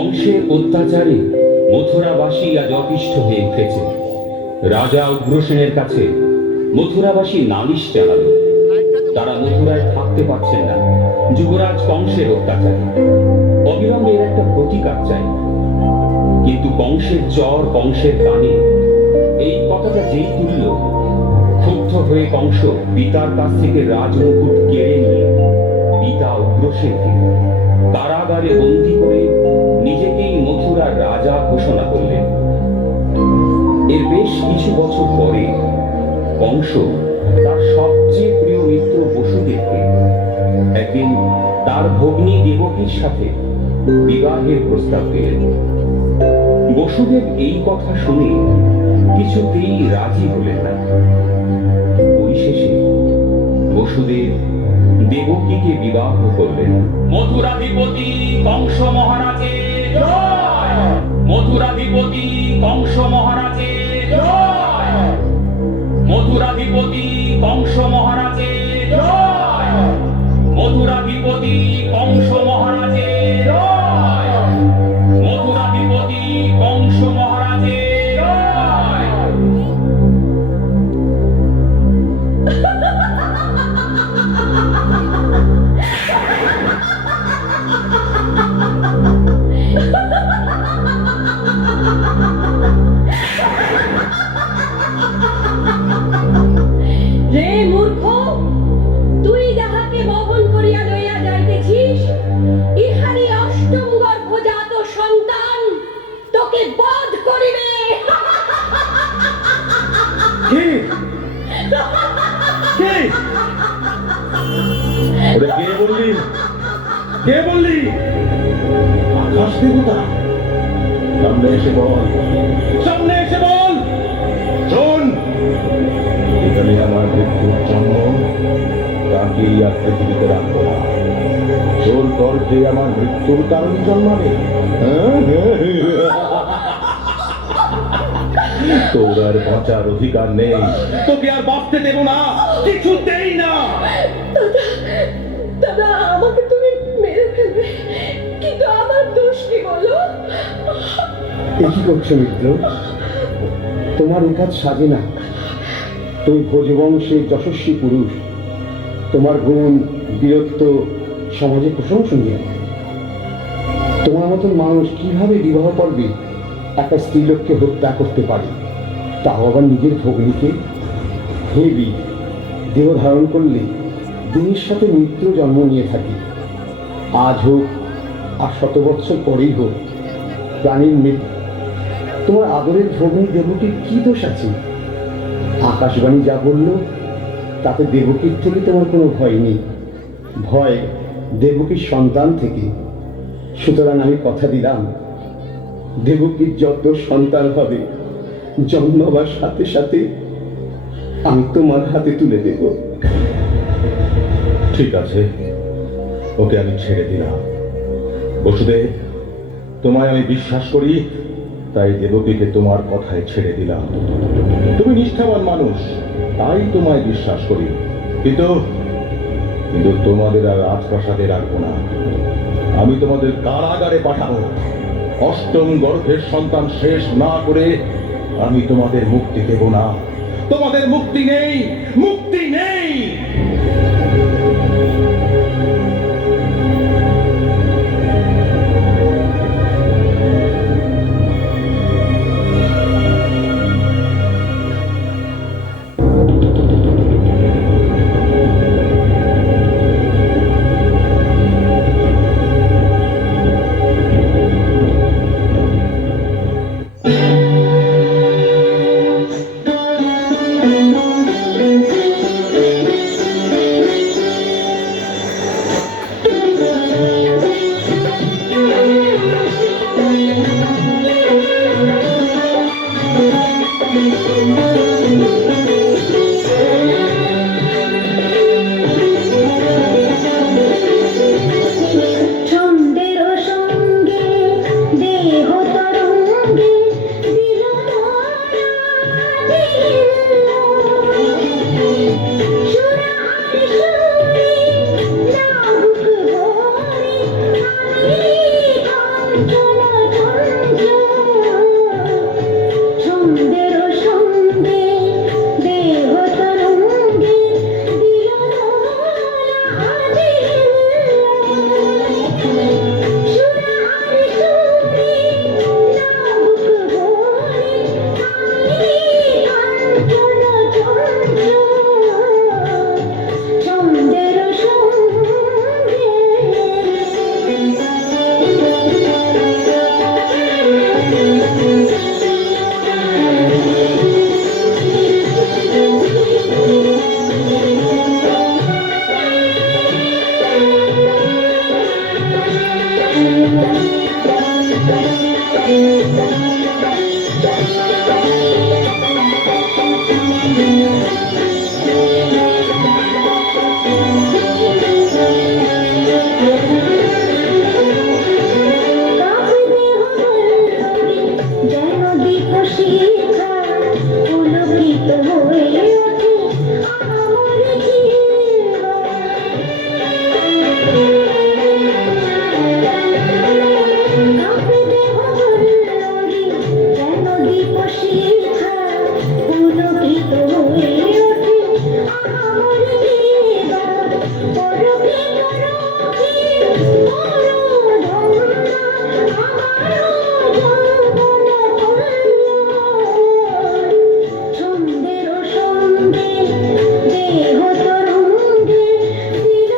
কংসের অত্যাচারে মথুরাবাসী আজ অতিষ্ঠ হয়ে উঠেছে। রাজা উগ্রসেনের কাছে মথুরাবাসী নালিশ চালাল। তারা মথুরায় থাকতে পারছেন না যুবরাজ কংসের অত্যাচারে। অবিলম্বে এর একটা প্রতিকার চাই। কিন্তু কংসের চর কংসের কানে এই কথাটা যেই তুলল, ক্ষুব্ধ হয়ে কংস পিতার কাছ থেকে রাজমুকুট কেড়ে নিয়ে পিতা উগ্রসেনকে কারাগারে বন্দী করে নিজেকেই মথুরার রাজা ঘোষণা করলেন। এর বেশ কিছু বছর পরে কংস তার সবচেয়ে প্রিয় মিত্র বসুদেবকে একদিন তার ভগ্নী দেবকীর সাথে বিবাহের প্রস্তাব দিলেন। বসুদেব এই কথা শুনে কিছুতেই রাজি হলেন না। পরিশেষে বসুদেব দেবকীকে বিবাহ করলেন। মথুরাধিপতি কংস মহারাজের জয়! মথুরাধিপতি কংস মহারাজের জয়! মথুরাধিপতি কংস মহারাজের জয়! মথুরাধিপতি কংস মহারাজের জয়! মথুরাধিপতি কংস মহারাজের জয়! রে মূর্খ, তুই যাহাকে বহন করিয়া লইয়া যাইতেছিস, ইহারই অষ্টম গর্ভজাত সন্তান তোকে বধ করিবে। কে কে ওরে কে বললি? কে বললি? আকাশ দেবতা? সামনে এসে বল, সামনে এসে বল। শোন, এখানে আমার মৃত্যুর জন্ম, তাকেই আর পৃথিবীতে রাখবো না। তোর গর্ভে আমার মৃত্যুর কারণ জন্মাবে। তোর আর বাঁচার অধিকার নেই, তোকে আর বাঁচতে দেব না, কিছুতেই না। দাদা, দাদা, আমাকে তুমি মেরে ফেলবে, কিন্তু আমার দোষ কি বলো? এ কি করছো মিত্র? তোমার এ কাজ সাজে না। তুমি ভোজবংশের যশস্বী পুরুষ, তোমার গুণ বীরত্ব সমাজে প্রশংসনীয়। তোমার মতন মানুষ কিভাবে বিবাহ করবে একটা স্ত্রীলোককে হত্যা করতে পারে, তাও আবার নিজের ভগ্নীকে? হে বীর, দেহ ধারণ করলে দেহের সাথে মৃত্যু জন্ম নিয়ে থাকে। আজ হোক আর 100 বৎসর পরেই হোক, প্রাণীর মৃত্যু। তোমার আদরের ভগ্নী দেবকীর কি দোষ আছে? আকাশবাণী যা বলল তাতে দেবকীর থেকে তোমার কোনো ভয় নেই, ভয় দেবকীর সন্তান থেকে। সুতরাং আমি কথা দিলাম, দেবকীর যত সন্তান হবে জন্মাবার সাথে সাথে আমি তোমার হাতে তুলে দেব। ঠিক আছে, ওকে আমি ছেড়ে দিলাম। বসুদেব, তোমায় আমি বিশ্বাস করি, তাই দেবকীকে তোমার কথায় ছেড়ে দিলাম। তুমি নিষ্ঠাবান মানুষ, তাই তোমায় বিশ্বাস করি। কিন্তু কিন্তু তোমাদের আর রাজপ্রাসাদে রাখবো না। আমি তোমাদের কারাগারে পাঠাবো। অষ্টম গর্ভের সন্তান শেষ না করে আমি তোমাদের মুক্তি দেব না। তোমাদের মুক্তি নেই, মুক্তি নেই। শিখা পুলকিত হয়ে ওঠে আমার জীবন। কাঁপে দেহ বল্লরী, যেন দীপ শিখা পুলকিত হয়ে ওঠে আমার জীবন। পরবে পরবে পরধন্যা ছন্দের সঙ্গে দেহ তরঙ্গে দিল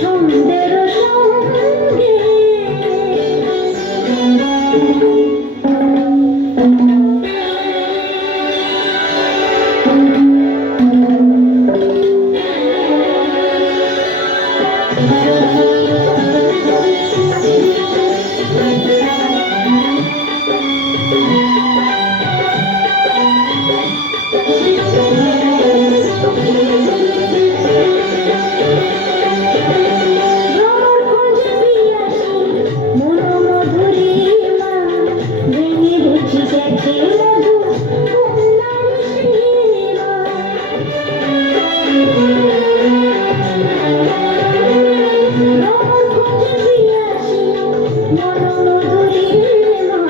ছন্দের সঙ্গে ভ্রমর খোঁজে পিয়াসী মনোমধুরিমা, ভেঙে বুঝি গেছে মধু কন্যার সীমা। ভ্রমর খোঁজে পিয়াসী মনোমধুরিমা,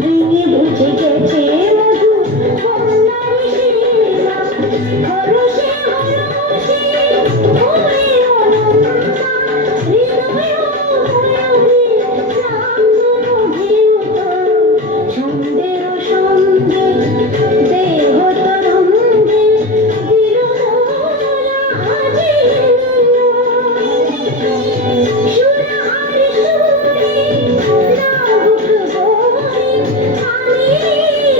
ভেঙে বুঝি গেছে মধু কন্যার সীমা। হরষে হরষে হয়ে অনন্যা, হৃদয় ছন্দের সঙ্গে দেহ তরঙ্গে দিল সুরাহারি সুরে নাবুক বই আমি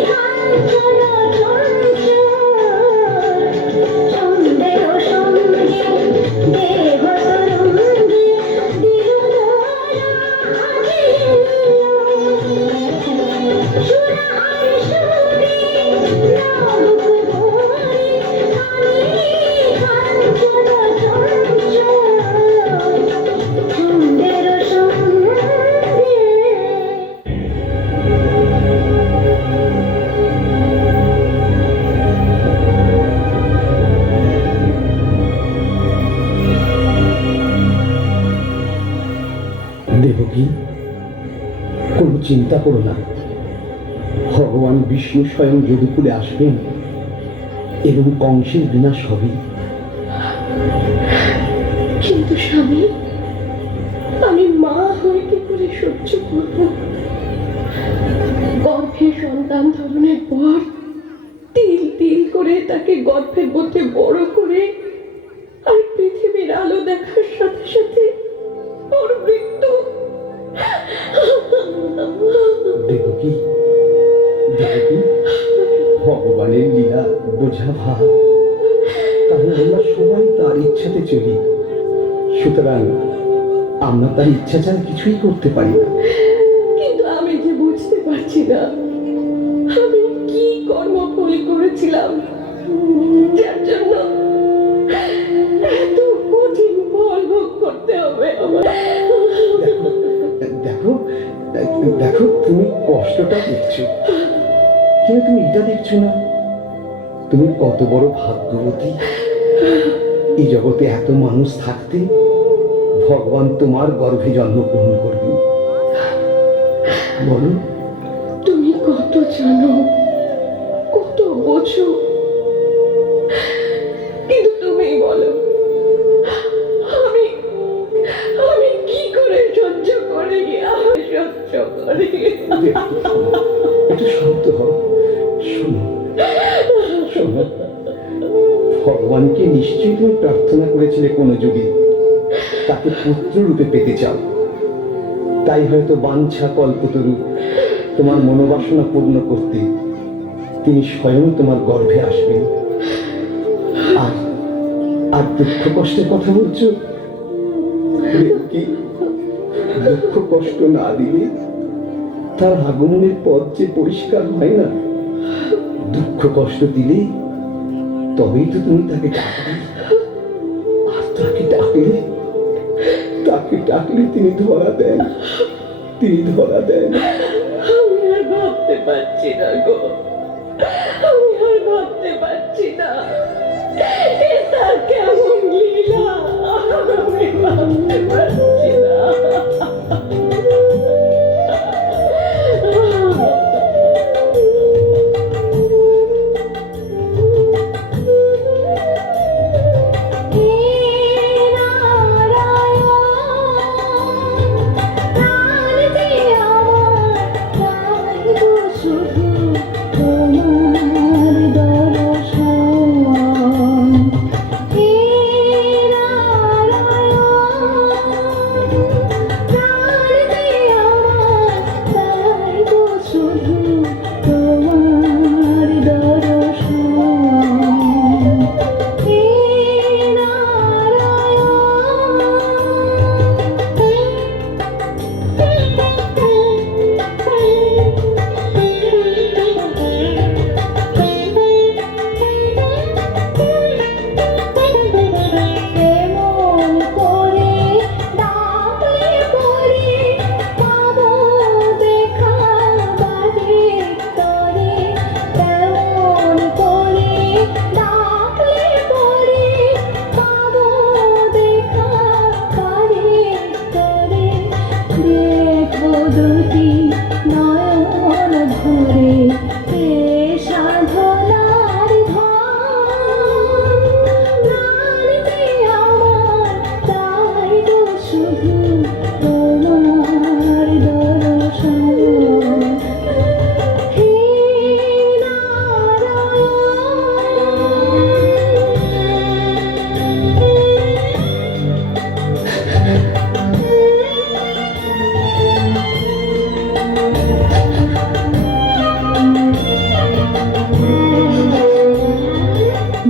কাঞ্চন চঞ্চল। ছন্দের সঙ্গে দেহ তরঙ্গে দিল সুরাহারি সুরে নাবুক বই আমি কাঞ্চন চঞ্চল। ছন্দের সঙ্গে দেবকী, কোনো চিন্তা করো না। ভগবান বিষ্ণু স্বয়ং যদুকুলে আসবেন এবং কংসের বিনাশ হবে। কিন্তু স্বামী, আমি মা হয়ে কি করে সহ্য করব? গর্ভে সন্তান ধারণের পর তিল তিল করে তাকে গর্ভের মধ্যে বড় করে আর পৃথিবীর আলো দেখার সাথে সাথে ওর মৃত্যু। দেবকী, দেবকী, ভগবানের লীলা বোঝা ভাব, তাহলে আমরা সবাই তার ইচ্ছাতে চলি। সুতরাং আমরা তার ইচ্ছা ছাড়া কিছুই করতে পারি না। কিন্তু আমি যে বুঝতে পারছি না আমি কি কর্মফল করেছিলাম যার জন্য এত কঠিন ফল ভোগ করতে হবে আমার। দেখো দেখো, তুমি কষ্টটা দেখছো, কিন্তু তুমি এটা দেখছো না তুমি কত বড় ভাগ্যবতী। এই জগতে এত মানুষ থাকতে ভগবান তোমার গর্ভে জন্মগ্রহণ করবেন। বলো, তুমি কত জানো, কত বোঝো, কিন্তু তুমি বলো আমি আমি কি করে সহ্য করি? আমি সহ্য করি। একটু শান্ত হও। শোনো শোনো, ভগবানকে নিশ্চয়ই তুমি প্রার্থনা করেছিলে কোনো যুগে তাকে পুত্র রূপে পেতে চাও। তাই হয়তো বাঞ্ছা কল্পতরু তোমার মনোবাসনা পূর্ণ করতে তিনি স্বয়ং তোমার গর্ভে আসবেন। আর আর দুঃখ কষ্টের কথা বলছো? কি দুঃখ কষ্ট না দিলে তার আগমনের পথ যে পরিষ্কার হয় না। দুঃখ কষ্ট দিলে তবেই তো তুমি তাকে ডাকবে। আর তাকে ডাকলে তিনি ধরা দেন, তিনি ধরা দেন। আমি আর ভাবতে পারছি না গো, আমি আর ভাবতে পারছি না। এটা কেমন লীলা, আমি ভাবতে পারছি না। হে নারায়ণ প্রাণ যে আমার চাইবো শুধু তোমার দর্শন। হে নারায়ণ প্রাণ যে আমার চাইবো শুধু তোমার দর্শন। হে কেমন করে ডাকলে পরে পাবো দেখা বাড়ি তরে। কেমন করে ডাকলে পরে পাবো দেখা বাড়ি তরে। দেখো দুটি নয়ন ভরে এ সাধনার ধন। প্রাণ যে আমার চাইবো শুধু তোমার দর্শন। হে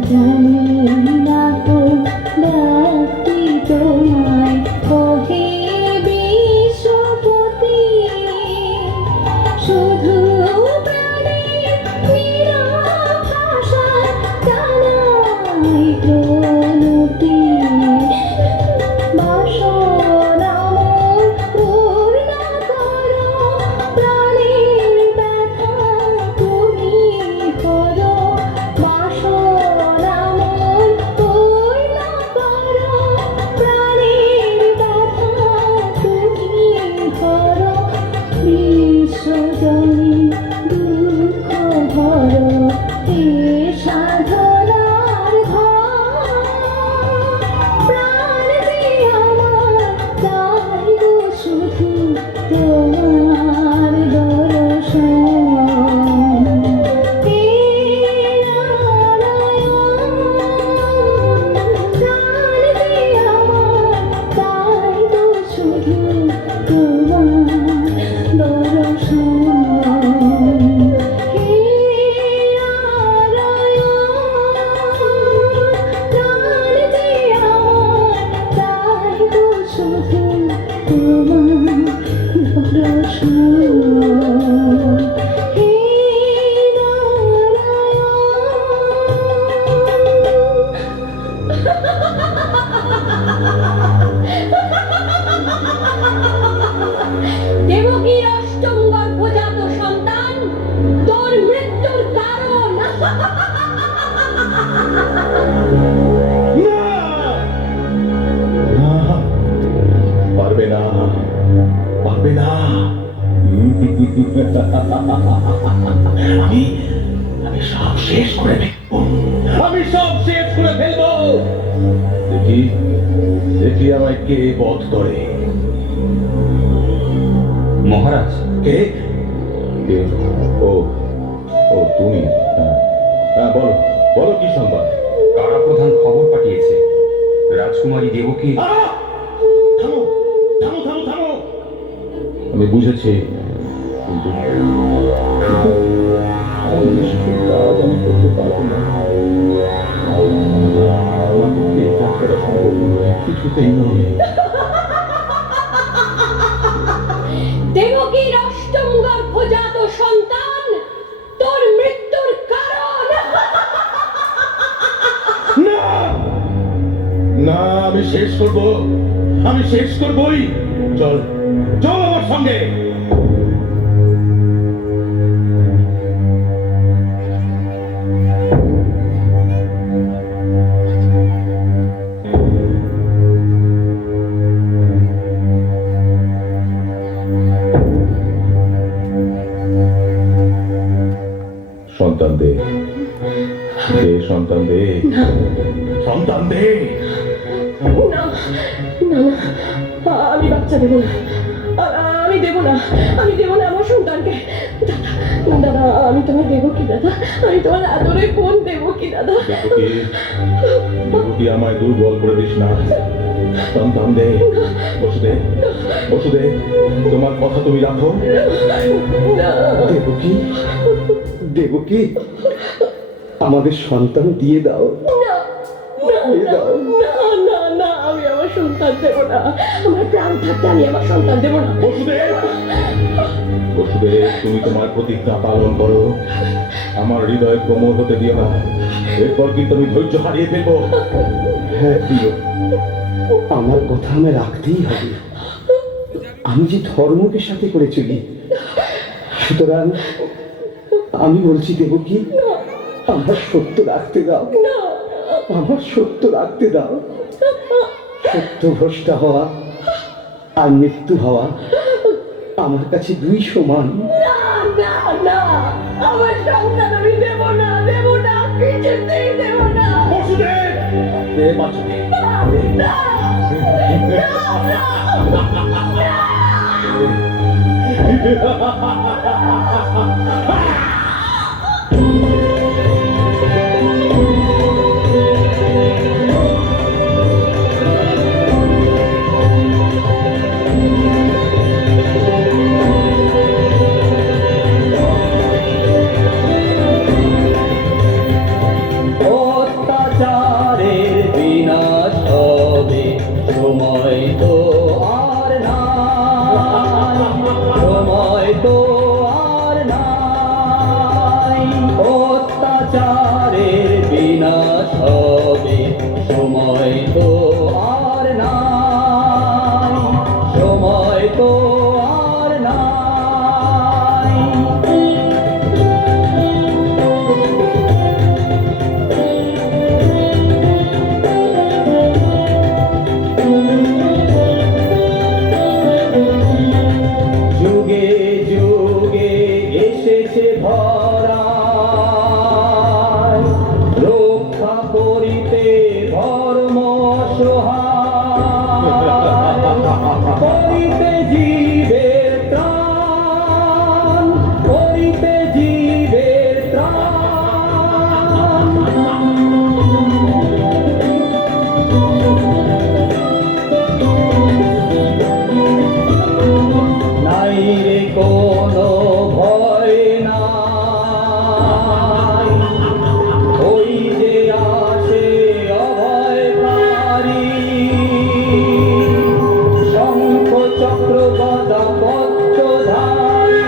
জানি না কো ডাকতি তোমায় কহে বিশ্বপতি। শুধু প্রাণের নিরাশা জানাই প্রণতি। বাসনা মোর পূর্ণ করো, প্রাণের ব্যথা তুমি করো। বাসনা মোর পূর্ণ করো, প্রাণের ব্যথা তুমি করো। বিশ্বজনী দুঃখ ভরো এ সাধনার ঘর। প্রাণ যে আমার চাইবো শুধু তোমার দর্শন। হে নারায়ণ প্রাণ যে আমার চাইবো শুধু তোমার দর্শন। হে নারায়ণ প্রাণ যে আমার চাইবো শুধু তোমার দর্শন। হে দেবকীর অষ্টম গর্ভজাত সন্তান তোর মৃত্যুর কারণ। না, পারবে না, পারবে না। আমি আমি সব শেষ করে ফেলবো, আমি সব শেষ করে ফেলবো। দেখি দেখি আমায় কে বধ করে। মহারাজ, কে কে? ও ও তুমি? হ্যাঁ হ্যাঁ, বলো বলো, কি সংবাদ? কারাপ্রধান খবর পাঠিয়েছে রাজকুমারী দেবকী। থামো থামো থামো থামো। আমি বুঝেছি, কিন্তু এমন নিষ্ঠুর কাজ আমি করতে পারবো না। আমার পক্ষে এই কাজ করা সম্ভব নয়, কিছুতেই নয়। দেবকীর অষ্টম গর্ভজাত সন্তান তোর মৃত্যু আমি শেষ করব, আমি শেষ করবই। চল চল আমার সঙ্গে। সন্তান দে, দে সন্তান দে, সন্তান দে। না না না, আমি বাচ্চা দেবো না, আমি দেবো না, আমি দেবো না আমার সন্তানকে। দাদা দাদা, আমি তোমার দেবো কি দাদা, আমি তোমার আদরে বোন দেবো কি দাদা। দেবকী, দেবকী আমায় দুর্বল করে দিস না। সন্তান দে, বসুদেব, বসুদেব, তোমার কথা তুমি রাখো। না দেবকী, দেবকী, আমাদের সন্তান দিয়ে দাও, না দিয়ে দাও। না না না, আমি আমার সন্তান দেবো না, আমার প্রাণ থাকতে আমি আমার সন্তান দেবো না। বসুদেব, বসুদেব, তুমি তোমার প্রতিজ্ঞা পালন করো। আমার হৃদয় কোমল হতে দিও না, এরপর কিন্তু আমি ধৈর্য হারিয়ে ফেলবো। হ্যাঁ প্রিয়, আমার কথা আমি রাখতেই হবে। আমি যে ধর্মকে সাথে করে চলি, সুতরাং আমি বলছি দেবকী, আমার সত্য রাখতে দাও, আমার সত্য রাখতে দাও। সত্য ভ্রষ্টা হওয়া আর মৃত্যু হওয়া আমার কাছে দুই সমান। না না না, আমার সন্তান আমি দেবো না, দেবো না, কিছুতেই দেবো না। বসুদেব, দে বাচ্চা দে। অত্যাচারের বিনাশ হবে, সময় তো আর নাই, সময় তো আর নাই। অত্যাচারের বিনাশ হবে, সময় তো আর নাই, সময় তো আর নাই। যুগে যুগে এসেছে ধরায়, রক্ষা করিতে ধর্ম সহায়, করিতে জীবের ত্রাণ, করিতে জীবের ত্রাণ। নাই রে কোনো ভয় নাই, ওই যে আসে অভয়কারী, শঙ্খ চক্র গদা পত্রধারী।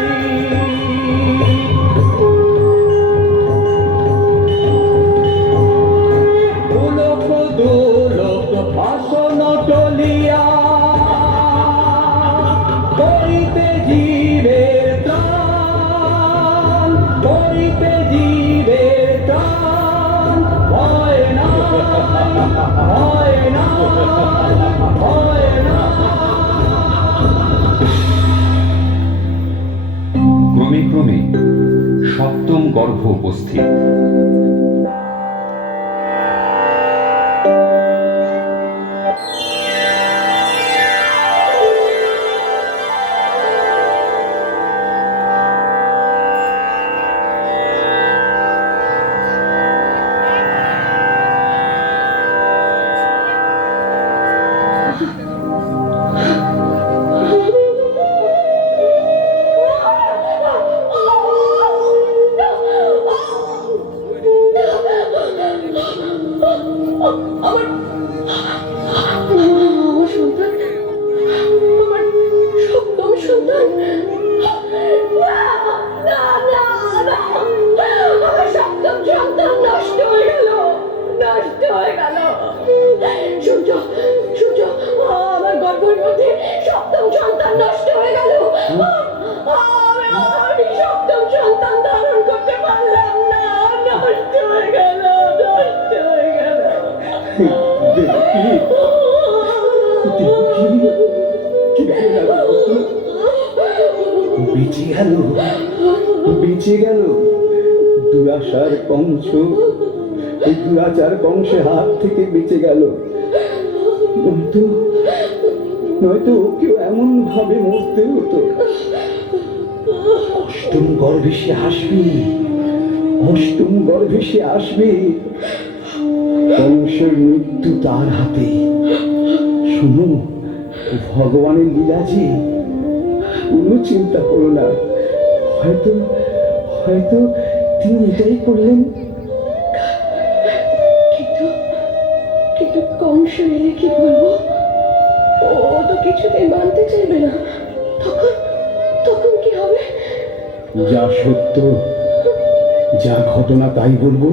দুলোক দুলোক আসন টলিয়া, করিতে জীবের ত্রাণ, করিতে জীবের ত্রাণ। ভয় নাই, ভয় নাই, ভয় নাই। ক্রমে ক্রমে সপ্তম গর্ভ উপস্থিত। বেঁচে গেল, বেঁচে গেল। দুরাশার কংস, এই দুরাচার কংসের হাত থেকে বেঁচে গেল। নয়তো নয়তো ওকেও এমন ভাবে মরতে হতো। অষ্টম গর্ভে সে আসবে, অষ্টম গর্ভে সে আসবে। কংসের মৃত্যু তার হাতে। শুনো, ভগবানের লীলা যে, কোনো চিন্তা করো না। হয়তো হয়তো তিনি এটাই করলেন। কিন্তু কিন্তু কংস এলে কি বলবো? ও তো কিছুতেই মানতে চাইবে না। তখন তখন কি হবে? যা সত্য, যা ঘটনা তাই বলবো।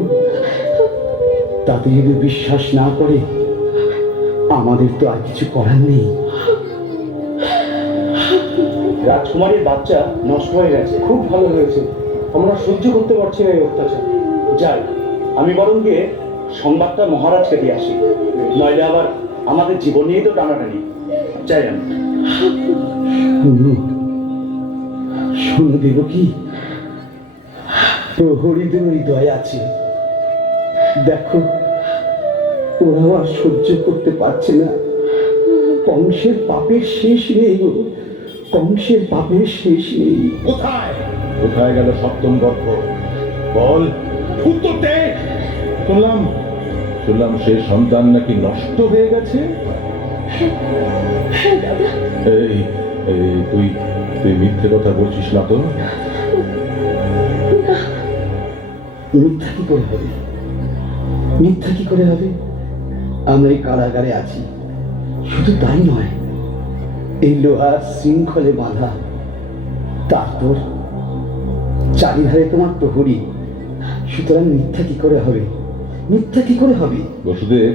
তাতে যদি বিশ্বাস না করে, আমাদের তো আর কিছু করার নেই। রাজকুমারীর বাচ্চা নষ্ট হয়ে গেছে। খুব ভালো হয়েছে, আমরা সহ্য করতে পারছি না এই অত্যাচার। যাই, আমি বরং গিয়ে সংবাদটা মহারাজকে দিয়ে আসি, নইলে আবার আমাদের জীবন নিয়েই তো টানাটানি। যাই আমি। শোনো, শোনো দেবকী, প্রহরীদের হৃদয় আছে। দেখো, ওরাও আর সহ্য করতে পারছে না। কংসের পাপের শেষ নেই গো, কংসের পাপের শেষ নেই। কোথায় কোথায় গেল সপ্তম গর্ভ? বল, উত্তর দে। শুনলাম শুনলাম সে সন্তান নাকি নষ্ট হয়ে গেছে। হ্যাঁ দাদা, এই এই তুই তুই মিথ্যে কথা বলছিস না তো? মিথ্যা কি করে হবে? মিথ্যা কি করে হবে? আমরা এই কারাগারে আছি, শুধু তাই নয়, এই লোহার শৃঙ্খলে বাঁধা। তারপর চারিধারে তোমার প্রহরী। সুতরাং মিথ্যা কি করে হবে? মিথ্যা কি করে হবে? বসুদেব,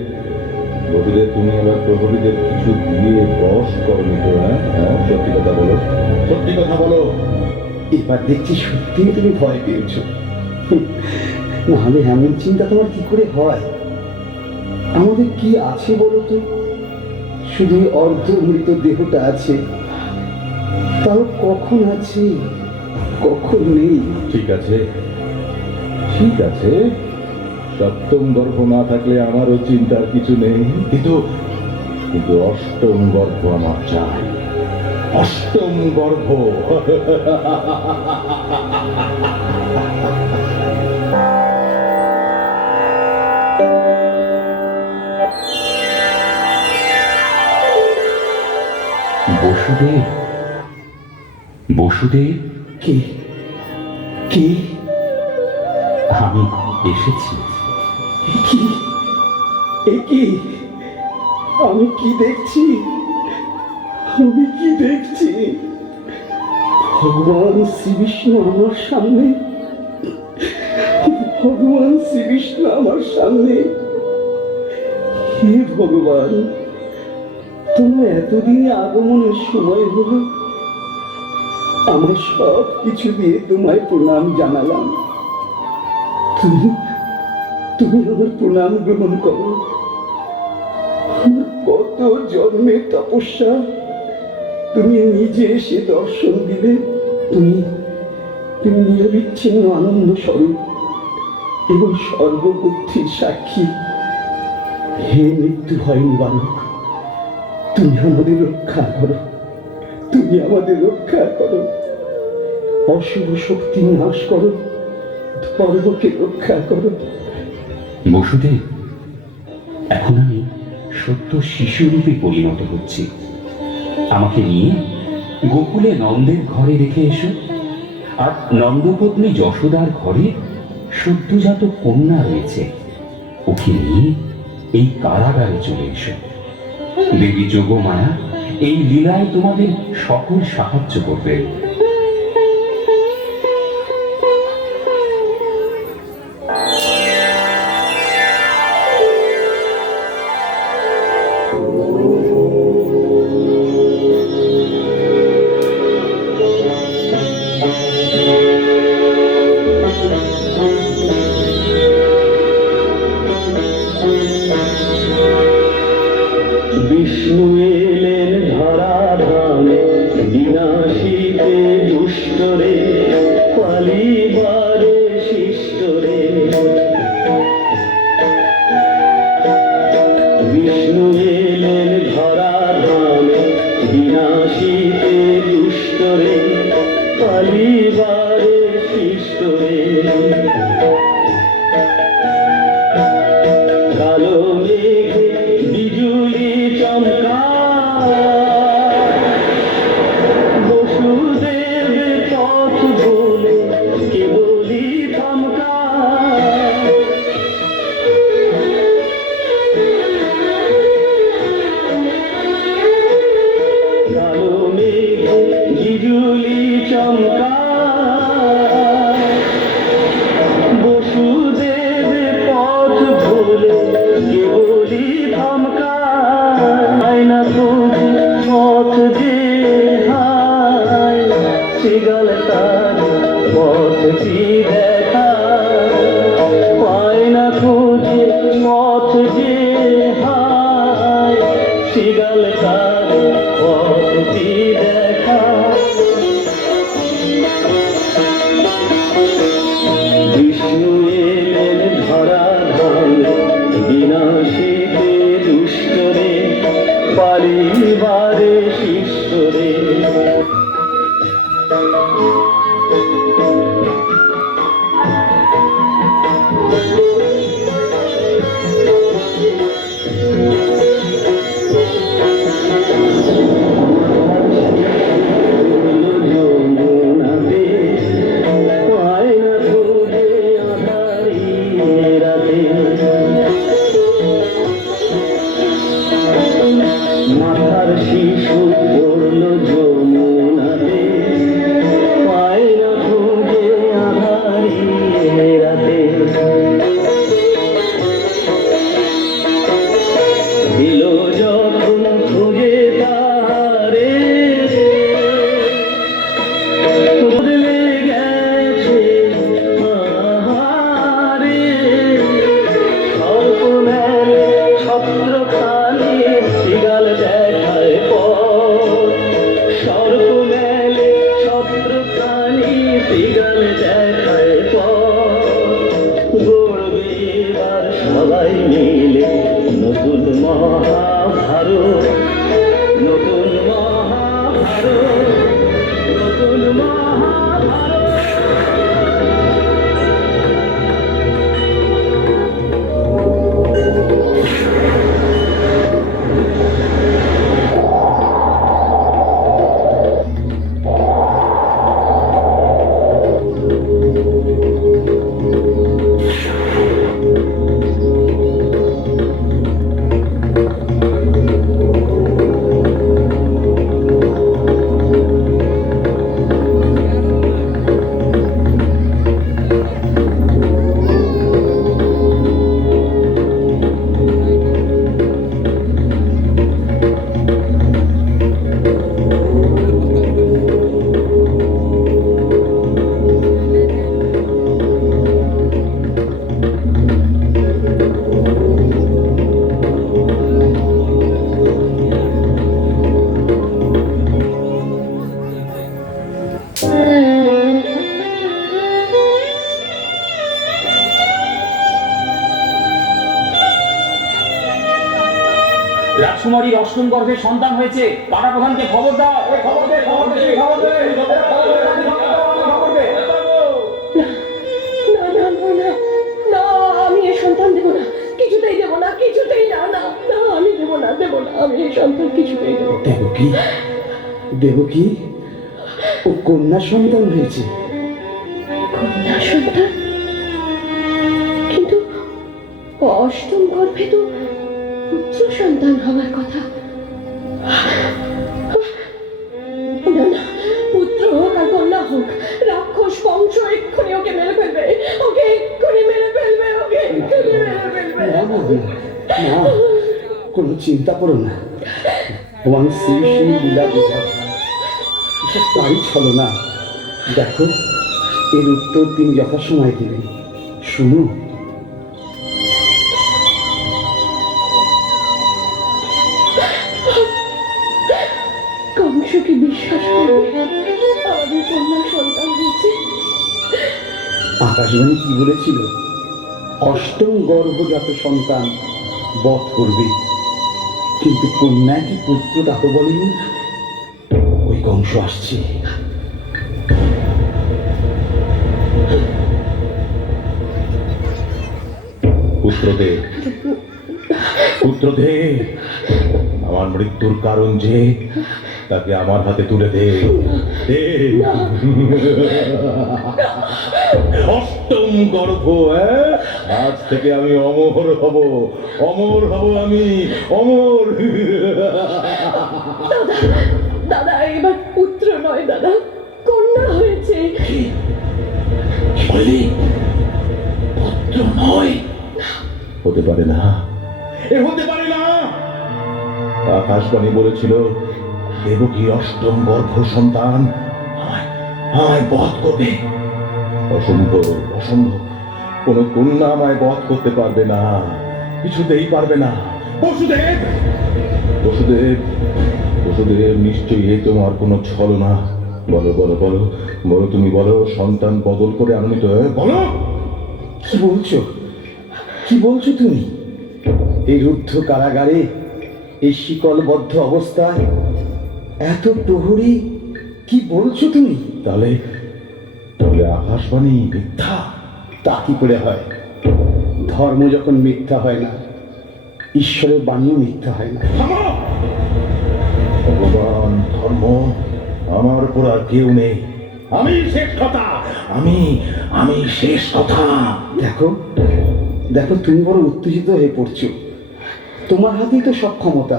বসুদেব, তুমি আবার প্রহরীদের কিছু দিয়ে বশ করনি তো? হ্যাঁ, সত্যি কথা বলো, সত্যি কথা বলো। এবার দেখছি সত্যিই তুমি ভয় পেয়েছ। নাহলে এমন চিন্তা তোমার কি করে হয়? আমাদের কি আছে বলো তো? শুধু এই অর্ধ মৃত দেহটা আছে, তাও কখন আছে কখন নেই। ঠিক আছে, ঠিক আছে, সপ্তম গর্ভ না থাকলে আমারও চিন্তার কিছু নেই, কিন্তু কিন্তু অষ্টম গর্ভ আমার চাই। অষ্টম গর্ভ। বসুদেব, বসুদেব, কে কে? আমি এসেছি। কি এ কি? আমি কি দেখছি? আমি কি দেখছি? ভগবান শ্রীবিষ্ণু আমার সামনে, ভগবান শ্রীবিষ্ণু আমার সামনে। হে ভগবান, তোমার এতদিনে আগমনের সময় হলো। আমার সব কিছু দিয়ে তোমায় প্রণাম জানালাম। তুমি তুমি আমার প্রণাম গ্রহণ করো। আমার কত জন্মের তপস্যা, তুমি নিজে এসে দর্শন দিলে। তুমি তুমি নিরবিচ্ছিন্ন আনন্দ স্বরূপ এবং সর্ববুদ্ধির সাক্ষী। হে মৃত্যু ভয় নিবারক, তুমি আমাদের রক্ষা করো, তুমি আমাদের রক্ষা করো। অশুভ শক্তি নাশ করো, ধর্মকে রক্ষা করো। বসুদেব, এখন আমি সত্য শিশুরূপে পরিণত হচ্ছি। আমাকে নিয়ে গোকুলে নন্দের ঘরে রেখে এসো, আর নন্দপত্নী যশোদার ঘরে সদ্যজাত কন্যা রয়েছে, ওকে নিয়ে এই কারাগারে চলে এসো। দেবী যোগমায়া এই লীলায় তোমাদের সকল সাহায্য করবে। পরিবারে শিশুরে মাথার শিশু পড়ল যমুনাতে পায় না খুঁজে আধারি রাতে দিল যখন খুঁজে তারে বদলে গেছে আহারে সর্বমেলে ছত্রখানি বিগাল দেখায় পথ সর্বমেলে ছত্রখানি বিগাল দেখায় পথ গড়বে এবার সবাই মিলে নতুন মহাভারত নতুন মহাভারত নতুন মহাভারত রাজকুমারীর অষ্টম গর্ভের সন্তান হয়েছে। পাড়া প্রধানকে খবর দাও। খবর দে, খবর দে, খবর দে, খবর দে। না না না না না, আমি এই সন্তান দেবো না, কিছুতেই দেবো না, কিছুতেই না, না না, আমি দেবো না, দেবো না, আমি এই সন্তান কিছুতেই দেবো না। দেবকী, দেবকী, ও কন্যা সন্তান হয়েছে। কন্যা সন্তান? কিন্তু অষ্টম গর্ভে তো পুত্র সন্তান হওয়ার কথা। না না, পুত্র হোক আর কন্যা হোক, রাক্ষস বংশ এক্ষুনি ওকে মেরে ফেলবে, ওকে এক্ষুনি মেরে ফেলবে, ওকে এক্ষুনি মেরে ফেলবে। না না না, কোনো চিন্তা করো না। ভগবান শ্রী শ্রী লীলা বুঝা এসব তাই ছলো না। দেখো, এর উত্তর তিনি যথাসময় দেবেন। শুনো, কংসকে বিশ্বাস করবে আমাদের কন্যা সন্তান হয়েছে? আকাশবাণী কি বলেছিল? অষ্টম গর্ভজাত সন্তান বধ করবে, কিন্তু কন্যা কি পুত্র তা তো বলেনি। ওই কংস আসছে। পুত্রদেব, পুত্রদেব, আমার মৃত্যুর কারণ যে, তাকে আমার হাতে তুলে দে। দে। অষ্টম গর্ভ, আজ থেকে আমি অমর হব, অমর হব, আমি অমর। দাদা, এবার পুত্র নয় দাদা, কন্যা হয়েছে। কি বললি? পুত্র নয়? হতে পারে না, এ হতে পারে না। আকাশবাণী বলেছিল দেবকী অষ্টম গর্ভ সন্তান আমায় বধ করবে। অসম্ভব, অসম্ভব। কোন কন্যা আমায় বধ করতে পারবে না, কিছুতেই পারবে না। বসুদেব, বসুদেব, বসুদেব, নিশ্চয়ই এ তোমার কোনো ছলনা। বলো বলো বলো বলো, তুমি বলো, সন্তান বদল করে আননি তো? বলো। কি বলছো, কি বলছো তুমি? এই রুদ্ধ কারাগারে এই শিকলবদ্ধ অবস্থায় এত প্রহরী কি বলছো তুমি? তাহলে তাহলে আকাশবাণী মিথ্যা? তা কি করে হয়? ধর্ম যখন মিথ্যা হয় না, ঈশ্বরের বাণীও মিথ্যা হয় না। ভগবান, ধর্ম, আমার উপর আর কেউ নেই। আমি শেষ কথা, আমি শেষ কথা। দেখো দেখো, তুমি বড় উত্তেজিত হয়ে পড়ছো। তোমার হাতেই তো সব ক্ষমতা।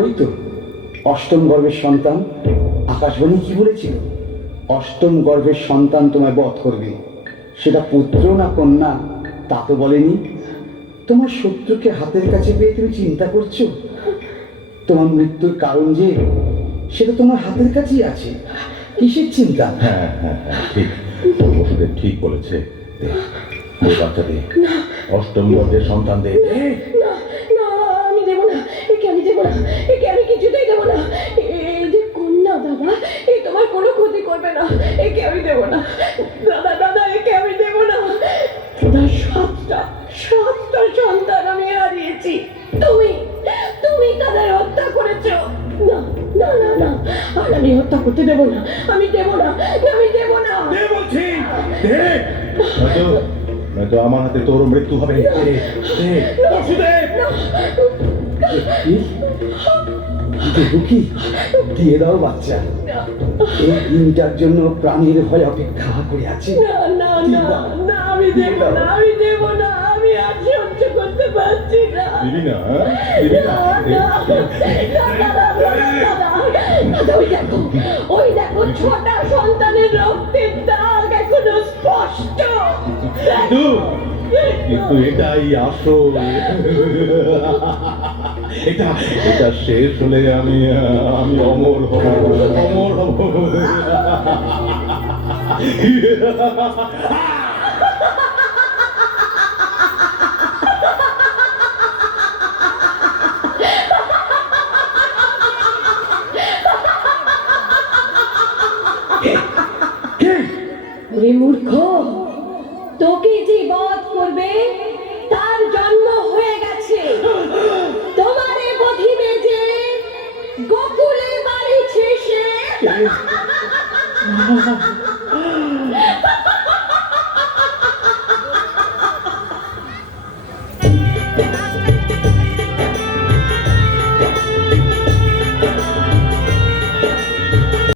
ওই তো অষ্টম গর্ভের সন্তান আকাশবাণী কি বলেছিল? অষ্টম গর্ভের সন্তান তোমায় বধ করবে। সেটা পুত্র না কন্যা তা তো বলেনি। তোমার শত্রুকে হাতের কাছে পেয়ে তুমি চিন্তা করছো? তোমার মৃত্যুর কারণ যে সেটা তোমার হাতের কাছেই আছে, কিসের চিন্তা? হ্যাঁ হ্যাঁ হ্যাঁ, ঠিক, বসুদেব ঠিক বলেছে। দে, দে বাচ্চা দে, অষ্টম গর্ভের সন্তান দে। না না, আমি দেবো না, একে আমি দেবো না, একে আমি কিছুতেই দেবো না। এই যে কন্যা দাদা, এ তোমার কোনো ক্ষতি করবে না, একে আমি দেবো না। দাদা দাদা, একে আমি দেবো না। দাদা, সাতটা সন্তান আমি হারিয়েছি। তুমি তাদের হত্যা করেছো। না না না না, আর আমি হত্যা করতে দেবো না, আমি দেবো না, আমি দেবো না। দে বলছি, দে। নয়তো আমার হাতে তোর মৃত্যু হবে। দে, দে, বসুদেব। দেবো কি? দিয়ে দাও বাচ্চা। এই দিনটার জন্য প্রাণীর ভয় অপেক্ষা করে আছে। না না না না, আমি দেবো না, আমি দেবো না, আমি আর সহ্য করতে পারছি না। দিবি না, দিবি না। ওই দেখো ছোটা সন্তানের রক্তের দাগ এখনো স্পষ্ট। কিন্তু এটাই আসল। এটা শেষ হলে আমি অমর হব, অমর হব। ওরে মূর্খ, তোকে যে বধ করবে তার জন্ম হয়ে গেছে। তোমারে বধিবে যে গোকুলে বাড়ি শেষে।